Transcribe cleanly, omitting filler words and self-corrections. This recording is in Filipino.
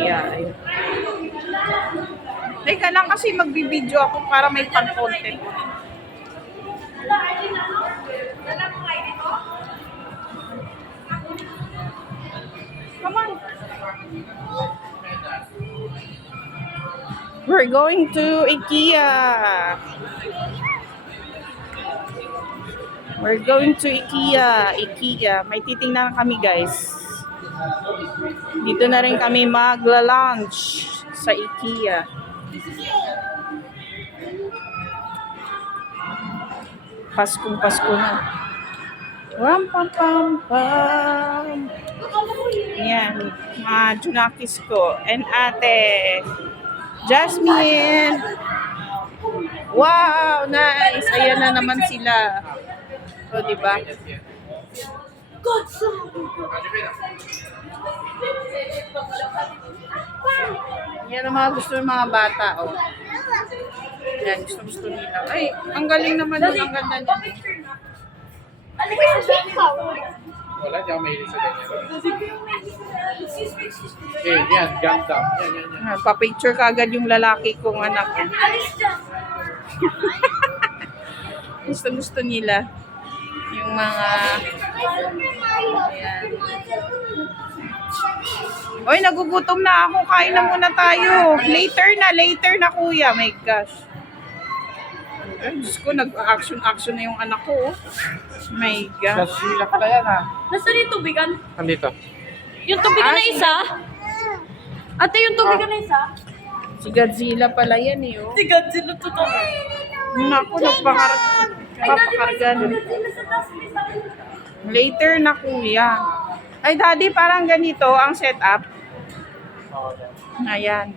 IKEA. Ayun. Teka lang kasi magbibideo ako para may pang-content. Come on. We're going to IKEA. We're going to IKEA. IKEA. May titingnan kami, guys. Dito na rin kami magla-lunch sa IKEA. Pasko na. Ram pam pam pam. Yan, mga junakis ko and ate Jasmine. Wow, nice. Ayan na naman sila. O, diba? Yan ang mga gusto ng mga bata, oh. Yan, gusto nila. Ay, ang galing naman yun. Ang ganda niya. Wala, di ako mahilig sa ganyan. Yan, Gundam. Yan. Pa-picture ka agad yung lalaki kong anak. Gusto nila. Yung mga... Ayan. Oy, nagugutom na ako. Kain na muna tayo. Later na kuya. My gosh. Ay, Diyos ko, nag-action na yung anak ko. Oh. My gosh. Godzilla pala yan, ha? Nasaan yung tubigan? Nandito. Yung tubigan na isa? Ate, yung tubigan na isa? Si Godzilla pala yan eh. Oh. Si Godzilla totoo. Naku, papakargan. Later na kuya. Ay, daddy, parang ganito ang setup. Ayan.